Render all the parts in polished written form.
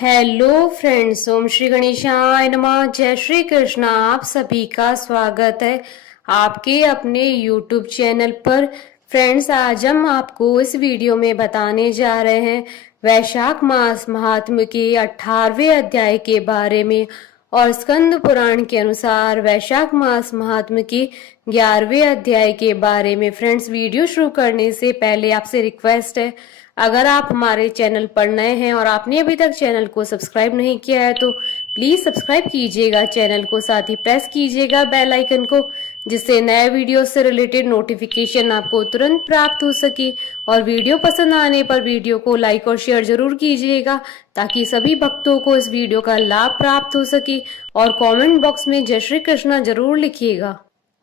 Hello friends, ओम श्री गणेशाय नमः। जय श्री कृष्णा। आप सभी का स्वागत है आपके अपने यूट्यूब चैनल पर। फ्रेंड्स, आज हम आपको इस वीडियो में बताने जा रहे हैं वैशाख मास महात्म्य के 18वें अध्याय के बारे में और स्कंद पुराण के अनुसार वैशाख मास महात्म्य के 11वें अध्याय के बारे में। फ्रेंड्स, वीडियो शुरू करने से पहले आपसे रिक्वेस्ट है, अगर आप हमारे चैनल पर नए हैं और आपने अभी तक चैनल को सब्सक्राइब नहीं किया है तो प्लीज सब्सक्राइब कीजिएगा चैनल को, साथ ही प्रेस कीजिएगा बेल आइकन को, जिससे नए वीडियो से रिलेटेड नोटिफिकेशन आपको तुरंत प्राप्त हो सके। और वीडियो पसंद आने पर वीडियो को लाइक और शेयर जरूर कीजिएगा ताकि सभी भक्तों को इस वीडियो का लाभ प्राप्त हो सके। और कमेंट बॉक्स में जय श्री कृष्णा जरूर लिखिएगा।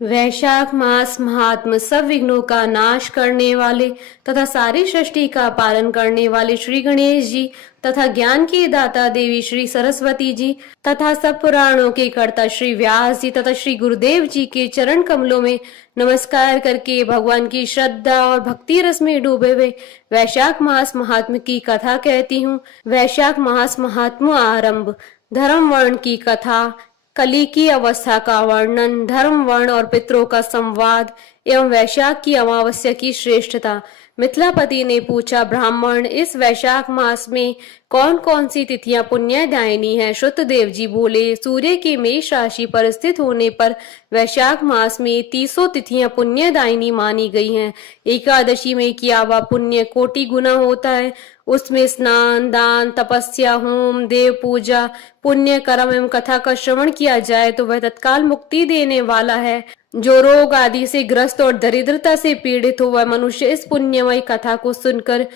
वैशाख मास महात्म सब विघ्नों का नाश करने वाले तथा सारी सृष्टि का पालन करने वाले श्री गणेश जी तथा ज्ञान की दाता देवी श्री सरस्वती जी तथा सब पुराणों के कर्ता श्री व्यास जी तथा श्री गुरुदेव जी के चरण कमलों में नमस्कार करके भगवान की श्रद्धा और भक्ति रस में डूबे हुए वैशाख मास महात्म की कथा कहती हूँ। वैशाख मास महात्म आरंभ। धर्म वर्ण की कथा, कली की अवस्था का वर्णन, धर्म वर्ण और पितरों का संवाद एवं वैशाख की अमावस्या की श्रेष्ठता। मिथिलापति ने पूछा, ब्राह्मण, इस वैशाख मास में कौन कौन सी तिथियां पुण्यदायिनी हैं? श्रुतदेव जी बोले, सूर्य के मेष राशि पर स्थित होने पर वैशाख मास में 30 तिथियां पुण्यदायिनी मानी गई हैं। एकादशी में किया हुआ पुण्य कोटि गुना होता है। उसमें स्नान, दान, तपस्या, होम, देव पूजा, पुण्य कर्म एवं कथा का श्रवण किया जाए तो वह तत्काल मुक्ति देने वाला है। जो रोग आदि से ग्रस्त और दरिद्रता से पीड़ित हो वह मनुष्य इस पुण्यमयी कथा को सुनकर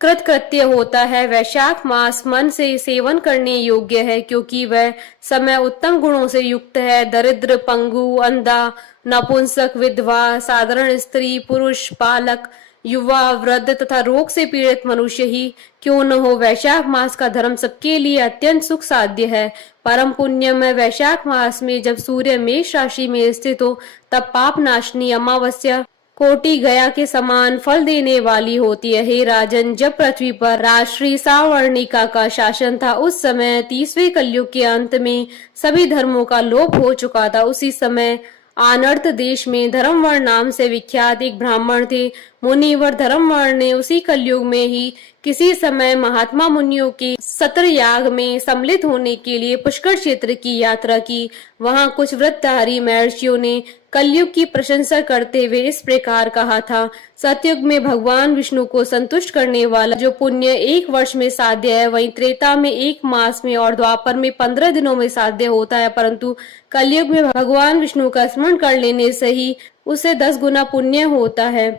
कृतकृत्य होता है। वैशाख मास मन से सेवन करने योग्य है क्योंकि वह समय उत्तम गुणों से युक्त है। दरिद्र, पंगु, अंधा, नपुंसक, विधवा, साधारण स्त्री, पुरुष, बालक, युवा, वृद्ध तथा रोग से पीड़ित मनुष्य ही क्यों न हो, वैशाख मास का धर्म सबके लिए अत्यंत सुख साध्य है। परम पुण्य में वैशाख मास में जब सूर्य मेष राशि में स्थित हो तब पाप नाशनी अमावस्या कोटि गया के समान फल देने वाली होती है। हे राजन, जब पृथ्वी पर राजश्री सावर्णिका का शासन था उस समय 30वें कलयुग के अंत में सभी धर्मों का लोप हो चुका था। उसी समय आनर्त देश में धर्मवर्ण नाम से विख्यात एक ब्राह्मण थे। मुनिवर धर्मवर्ण ने उसी कलयुग में ही किसी समय महात्मा मुनियों के सत्र याग में सम्मिलित होने के लिए पुष्कर क्षेत्र की यात्रा की। वहां कुछ व्रतधारी महर्षियों ने कलयुग की प्रशंसा करते हुए इस प्रकार कहा था, सतयुग में भगवान विष्णु को संतुष्ट करने वाला जो पुण्य 1 वर्ष में साध्य है वहीं त्रेता में 1 मास में और द्वापर में 15 दिनों में साध्य होता है, परंतु कलयुग में भगवान विष्णु का स्मरण कर लेने से ही उसे 10 गुना पुण्य होता है।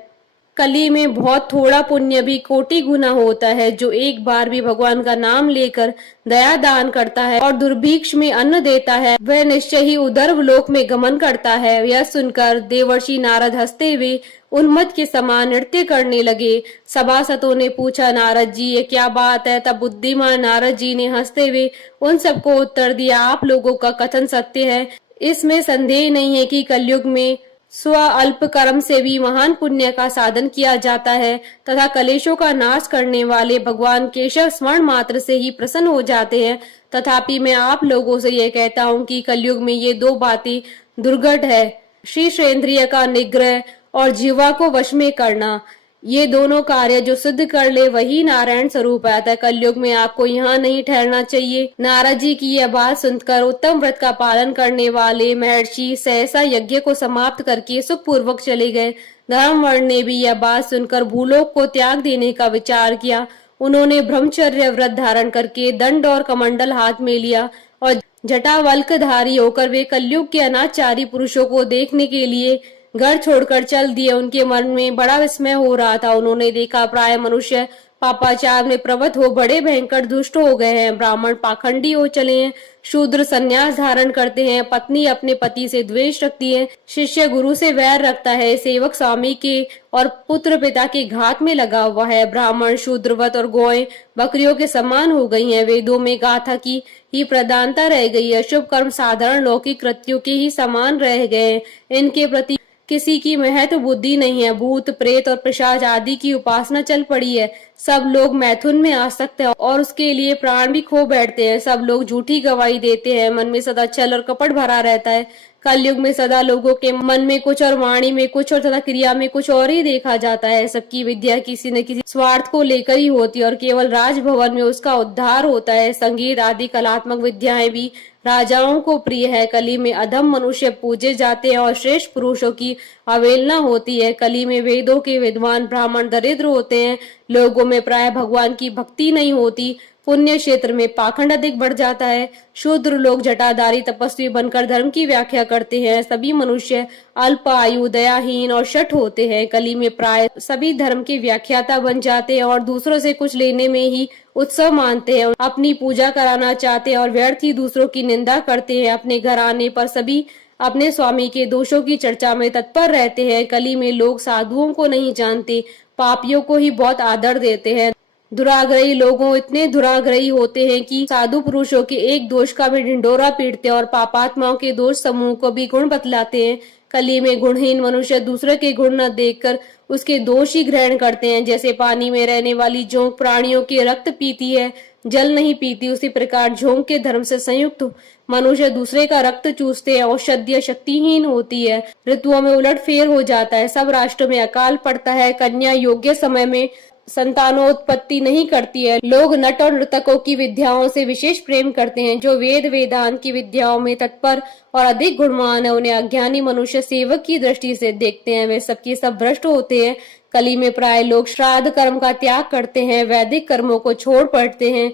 कली में बहुत थोड़ा पुण्य भी कोटि गुना होता है। जो एक बार भी भगवान का नाम लेकर दया दान करता है और दुर्भिक्ष में अन्न देता है वह निश्चय ही उदर्व लोक में गमन करता है। यह सुनकर देवर्षि नारद हंसते हुए उन्मत्त के समान नृत्य करने लगे। सभासदों ने पूछा, नारद जी ये क्या बात है? तब बुद्धिमान नारद जी ने हंसते हुए उन सबको उत्तर दिया, आप लोगों का कथन सत्य है। इसमें संदेह नहीं है कि कलयुग में स्व अल्प कर्म से भी महान पुण्य का साधन किया जाता है तथा कलेशों का नाश करने वाले भगवान केशव स्मरण मात्र से ही प्रसन्न हो जाते हैं। तथापि मैं आप लोगों से यह कहता हूँ कि कलयुग में ये 2 बातें दुर्घट है, श्रेष्ठेंद्रिय का निग्रह और जीवा को वश में करना। ये दोनों कार्य जो सिद्ध कर ले वही नारायण स्वरूप है। अतः कलयुग में आपको यहाँ नहीं ठहरना चाहिए। नारद जी की यह बात सुनकर उत्तम व्रत का पालन करने वाले महर्षि सहसा यज्ञ को समाप्त करके सुखपूर्वक चले गए। धर्मवर्ण ने भी यह बात सुनकर भूलोक को त्याग देने का विचार किया। उन्होंने ब्रह्मचर्य व्रत धारण करके दंड और कमंडल हाथ में लिया और जटावल्कधारी होकर वे कलयुग के अनाचारी पुरुषों को देखने के लिए घर छोड़कर चल दिए। उनके मन में बड़ा विस्मय हो रहा था। उन्होंने देखा प्राय मनुष्य पापाचार में प्रवृत्त हो बड़े भयंकर दुष्ट हो गए हैं। ब्राह्मण पाखंडी हो चले हैं, शूद्र संन्यास धारण करते हैं, पत्नी अपने पति से द्वेष रखती है, शिष्य गुरु से वैर रखता है, सेवक स्वामी के और पुत्र पिता के घात में लगा हुआ है। ब्राह्मण शूद्रवत और गौएं बकरियों के समान हो गई हैं। वेदों में गाथा की ही प्रधानता रह गई है। शुभ कर्म साधारण लौकिक कृत्यों के ही समान रह गए। इनके प्रति किसी की महत्व बुद्धि नहीं है। भूत प्रेत और पिशाच आदि की उपासना चल पड़ी है। सब लोग मैथुन में आसक्त हैं और उसके लिए प्राण भी खो बैठते हैं। सब लोग झूठी गवाही देते हैं। मन में सदा छल और कपट भरा रहता है। कलयुग में सदा लोगों के मन में कुछ और वाणी में कुछ और तथा क्रिया में कुछ और ही देखा जाता है। सबकी विद्या किसी न किसी स्वार्थ को लेकर ही होती है और केवल राजभवन में उसका उद्धार होता है। संगीत आदि कलात्मक विद्याएं भी राजाओं को प्रिय है। कली में अधम मनुष्य पूजे जाते हैं और श्रेष्ठ पुरुषों की अवहेलना होती है। कली में वेदों के विद्वान ब्राह्मण दरिद्र होते हैं। लोगों में प्राय भगवान की भक्ति नहीं होती। पुण्य क्षेत्र में पाखंड अधिक बढ़ जाता है। शूद्र लोग जटाधारी तपस्वी बनकर धर्म की व्याख्या करते हैं। सभी मनुष्य अल्प आयु दयाहीन और शठ होते हैं। कली में प्राय सभी धर्म के व्याख्याता बन जाते हैं और दूसरों से कुछ लेने में ही उत्सव मानते हैं। अपनी पूजा कराना चाहते हैं और व्यर्थ ही दूसरों की निंदा करते हैं। अपने घर आने पर सभी अपने स्वामी के दोषों की चर्चा में तत्पर रहते हैं। कली में लोग साधुओं को नहीं जानते, पापियों को ही बहुत आदर देते हैं। दुराग्रही लोगों इतने दुराग्रही होते हैं कि साधु पुरुषों के एक दोष का भी ढिंडोरा पीटते हैं और पापात्माओं के दोष समूह को भी गुण बतलाते हैं। कली में गुणहीन मनुष्य दूसरे के गुण न देखकर उसके दोष ही ग्रहण करते हैं। जैसे पानी में रहने वाली जोंक प्राणियों के रक्त पीती है, जल नहीं पीती, उसी प्रकार झोंक के धर्म से संयुक्त मनुष्य दूसरे का रक्त चूसते हैं। औषधीय शक्तिहीन होती है। ऋतुओं में उलटफेर हो जाता है। सब राष्ट्र में अकाल पड़ता है। कन्या योग्य समय में संतानोत्पत्ति नहीं करती है। लोग नट और नर्तकों की विद्याओं से विशेष प्रेम करते हैं। जो वेद वेदांत की विद्याओं में तत्पर और अधिक गुणवान है, उन्हें अज्ञानी मनुष्य सेवक की दृष्टि से देखते हैं। वे सबके सब भ्रष्ट होते हैं। कली में प्राय लोग श्राद्ध कर्म का त्याग करते हैं, वैदिक कर्मों को छोड़ पड़ते हैं।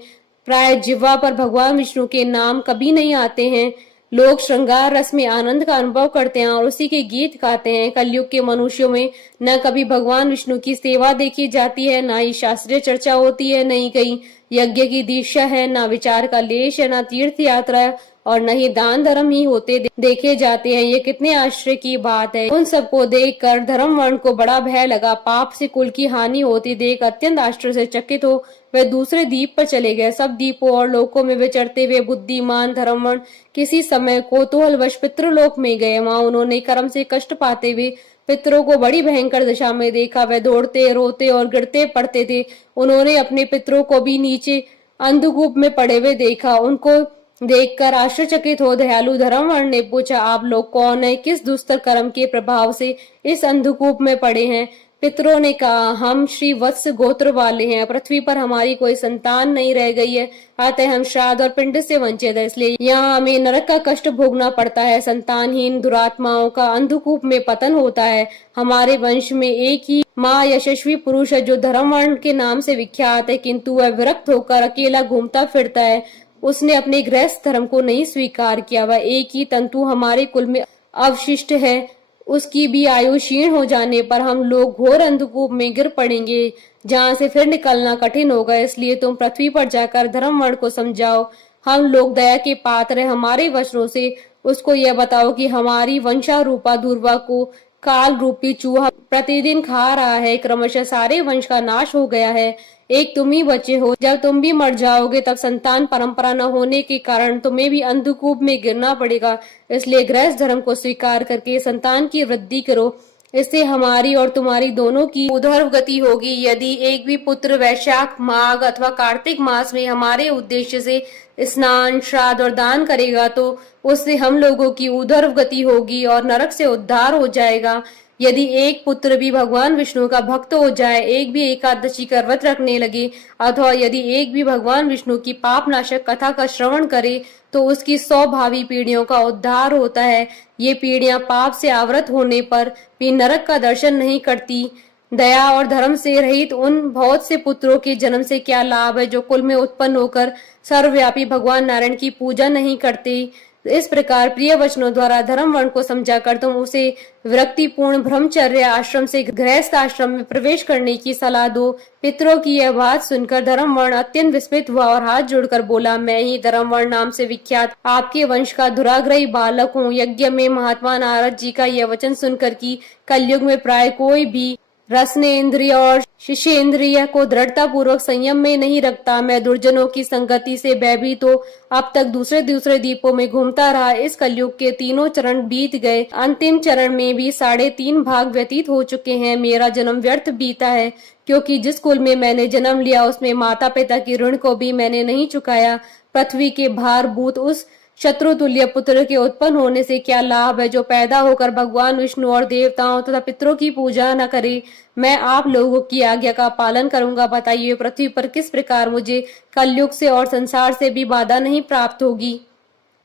प्राय जिह्वा पर भगवान विष्णु के नाम कभी नहीं आते हैं। लोग श्रृंगार रस में आनंद का अनुभव करते हैं और उसी के गीत गाते हैं। कलयुग के मनुष्यों में न कभी भगवान विष्णु की सेवा देखी जाती है, न ही शास्त्रीय चर्चा होती है, न ही कहीं यज्ञ की दीक्षा है, न विचार का लेश है, न तीर्थ यात्रा और न ही दान धर्म ही होते देखे जाते हैं। ये कितने आश्चर्य की बात है। उन सबको देख कर धर्म वर्ण को बड़ा भय लगा। पाप से कुल की हानि होती देख अत्यंत आश्चर्य से चकित हो वे दूसरे द्वीप पर चले गए। सब द्वीपों और लोकों में विचरते हुए बुद्धिमान धर्मवर्ण किसी समय कोतूहलवश पितृलोक में गए। वहां उन्होंने कर्म से कष्ट पाते हुए पितरों को बड़ी भयंकर दशा में देखा। वे दौड़ते रोते और गिरते पड़ते थे। उन्होंने अपने पितरों को भी नीचे अंधकूप में पड़े हुए देखा। उनको देखकर आश्चर्यचकित हो दयालु धर्मवर्ण ने पूछा, आप लोग कौन है? किस दुस्तर कर्म के प्रभाव से इस अंधकूप में पड़े हैं? पितरों ने कहा, हम श्री वत्स गोत्र वाले हैं। पृथ्वी पर हमारी कोई संतान नहीं रह गई है, अतः हम श्राद्ध और पिंड से वंचित है, इसलिए यहाँ हमें नरक का कष्ट भोगना पड़ता है। संतानहीन दुरात्माओं का अंधकूप में पतन होता है। हमारे वंश में एक ही माँ यशस्वी पुरुष है जो धर्मवर्ण के नाम से विख्यात है, किंतु वह विरक्त होकर अकेला घूमता फिरता है। उसने अपने गृहस्थ धर्म को नहीं स्वीकार किया। वह एक ही तंतु हमारे कुल में अवशिष्ट है। उसकी भी आयु क्षीण हो जाने पर हम लोग घोर अंधकूप में गिर पड़ेंगे, जहाँ से फिर निकलना कठिन होगा। इसलिए तुम पृथ्वी पर जाकर धर्मवर्ण को समझाओ। हम लोग दया के पात्र हैं। हमारे वचनों से उसको यह बताओ कि हमारी वंशारूपा दूर्वा को काल रूपी चूहा प्रतिदिन खा रहा है। क्रमशः सारे वंश का नाश हो गया है। एक तुम ही बचे हो। जब तुम भी मर जाओगे तब संतान परंपरा न होने के कारण तुम्हें भी अंधकूप में गिरना पड़ेगा। इसलिए गृहस्थ धर्म को स्वीकार करके संतान की वृद्धि करो। इससे हमारी और तुम्हारी दोनों की उधर्व गति होगी। यदि एक भी पुत्र वैशाख माघ अथवा कार्तिक मास में हमारे उद्देश्य से स्नान श्राद्ध और दान करेगा तो उससे हम लोगों की उधर्व गति होगी और नरक से उद्धार हो जाएगा। यदि एक पुत्र भी भगवान विष्णु का भक्त हो जाए, एक भी एकादशी का व्रत रखने लगे, अथवा यदि एक भी भगवान विष्णु की पाप नाशक कथा का श्रवण करे तो उसकी 100 भावी पीढ़ियों का उद्धार होता है। ये पीढ़ियां पाप से आवृत होने पर भी नरक का दर्शन नहीं करती। दया और धर्म से रहित उन बहुत से पुत्रों के जन्म से क्या लाभ है जो कुल में उत्पन्न होकर सर्वव्यापी भगवान नारायण की पूजा नहीं करते। इस प्रकार प्रिय वचनों द्वारा धर्म वर्ण को समझाकर तुम उसे विरक्तिपूर्ण ब्रह्मचर्य आश्रम से गृहस्थ आश्रम में प्रवेश करने की सलाह दो। पितरों की यह बात सुनकर धर्म वर्ण अत्यंत विस्मित हुआ और हाथ जोड़कर बोला, मैं ही धर्म वर्ण नाम से विख्यात आपके वंश का दुराग्रही बालक हूँ। यज्ञ में महात्मा नारद जी का यह वचन सुनकर कि कलयुग में प्राय कोई भी रसनेन्द्रिय और शिशेन्द्रिय को दृढ़ता पूर्वक संयम में नहीं रखता। मैं दुर्जनों की संगति से भयभीत तो अब तक दूसरे दूसरे द्वीपों में घूमता रहा। इस कलयुग के तीनों चरण बीत गए, अंतिम चरण में भी 3.5 भाग व्यतीत हो चुके हैं। मेरा जन्म व्यर्थ बीता है, क्योंकि जिस कुल में मैंने जन्म लिया उसमें माता पिता की ऋण को भी मैंने नहीं चुकाया। पृथ्वी के भारभूत उस शत्रुतुल्य पुत्र के उत्पन्न होने से क्या लाभ है, जो पैदा होकर भगवान विष्णु और देवताओं तथा पितरों की पूजा न करे। मैं आप लोगों की आज्ञा का पालन करूंगा। बताइए पृथ्वी पर किस प्रकार मुझे कलयुग से और संसार से भी बाधा नहीं प्राप्त होगी।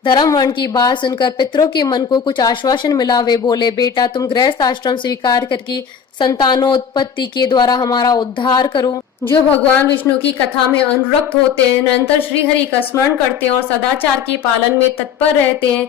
धर्मवर्ण की बात सुनकर पितरों के मन को कुछ आश्वासन मिला। वे बोले, बेटा तुम गृहस्थ आश्रम स्वीकार करके संतानोत्पत्ति के द्वारा हमारा उद्धार करो। जो भगवान विष्णु की कथा में अनुरक्त होते हैं, निरंतर श्री हरि का स्मरण करते हैं और सदाचार के पालन में तत्पर रहते हैं,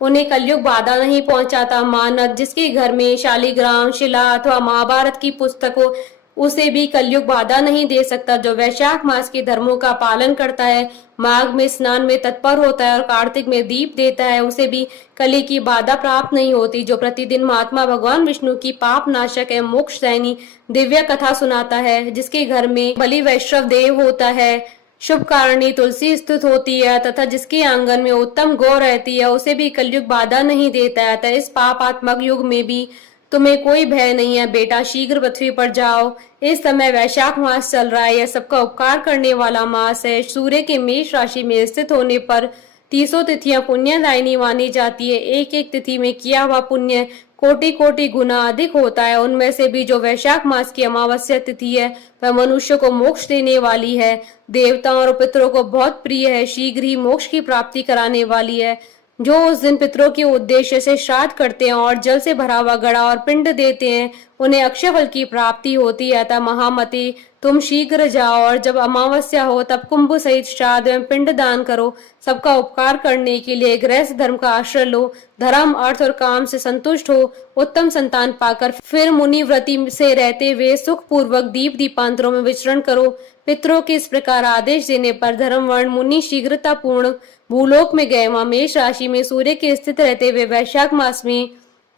उन्हें कलयुग बाधा नहीं पहुंचाता। मानव जिसके घर में शालिग्राम शिला अथवा महाभारत की पुस्तक हो, उसे भी कलयुग बाधा नहीं दे सकता। जो वैशाख मास के धर्मों का पालन करता है, माघ में स्नान में तत्पर होता है और कार्तिक में दीप देता है, उसे भी कली की बाधा प्राप्त नहीं होती। जो प्रतिदिन महात्मा भगवान विष्णु की पाप नाशक एवं मोक्ष दायिनी दिव्य कथा सुनाता है, जिसके घर में बलि वैष्णव देव होता है, शुभ कारणी तुलसी स्थित होती है तथा जिसके आंगन में उत्तम गौ रहती है, उसे भी कलयुग बाधा नहीं देता है। इस पापात्मक युग में भी तुम्हें कोई भय नहीं है। बेटा शीघ्र पृथ्वी पर जाओ। इस समय वैशाख मास चल रहा है, यह सबका उपकार करने वाला मास है। सूर्य के मेष राशि में स्थित होने पर 30 तिथियां पुण्यदायिनी मानी जाती है। एक एक तिथि में किया हुआ पुण्य कोटि कोटि गुना अधिक होता है। उनमें से भी जो वैशाख मास की अमावस्या तिथि है, वह मनुष्य को मोक्ष देने वाली है, देवताओं और पितरों को बहुत प्रिय है, शीघ्र ही मोक्ष की प्राप्ति कराने वाली है। जो उस दिन पितरों के उद्देश्य से श्राद्ध करते हैं और जल से भरा हुआ घड़ा और पिंड देते हैं, उन्हें अक्षय फल की प्राप्ति होती है। अतः महामती तुम शीघ्र जाओ और जब अमावस्या हो तब कुंभ सहित श्राद्ध एवं पिंड दान करो। सबका उपकार करने के लिए गृहस्थ धर्म का आश्रय लो, धर्म अर्थ और काम से संतुष्ट हो, उत्तम संतान पाकर फिर मुनि व्रति से रहते हुए सुख पूर्वक दीप दीपांतरों में विचरण करो। पितरों के इस प्रकार आदेश देने पर धर्मवर्ण मुनि शीघ्रता पूर्ण भूलोक में गए। वहां मेष राशि में सूर्य के स्थित रहते हुए वैशाख मास में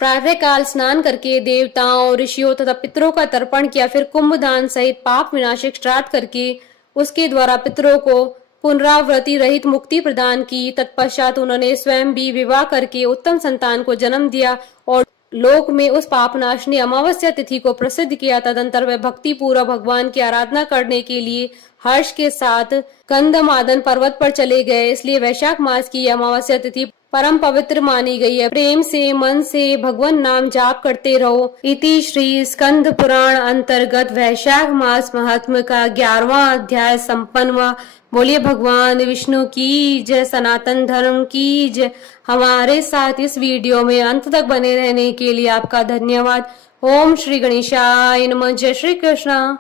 प्रातः काल स्नान करके देवताओं ऋषियों तथा पितरों का तर्पण किया। फिर कुंभ दान सहित पाप विनाशक श्राद्ध करके उसके द्वारा पितरों को पुनरावृत्ति रहित मुक्ति प्रदान की। तत्पश्चात उन्होंने स्वयं भी विवाह करके उत्तम संतान को जन्म दिया और लोक में उस पापनाशनी अमावस्या तिथि को प्रसिद्ध किया। तदंतर वे भक्ति पूर्वक भगवान की आराधना करने के लिए हर्ष के साथ गंधमादन पर्वत पर चले गए। इसलिए वैशाख मास की अमावस्या तिथि परम पवित्र मानी गई है। प्रेम से मन से भगवान नाम जाप करते रहो। इति श्री स्कंद पुराण अंतर्गत वैशाख मास महात्म्य का 11वां अध्याय संपन्न हुआ। बोलिए भगवान विष्णु की जय, सनातन धर्म की जय। हमारे साथ इस वीडियो में अंत तक बने रहने के लिए आपका धन्यवाद। ओम श्री गणेशाय नमः। जय श्री कृष्ण।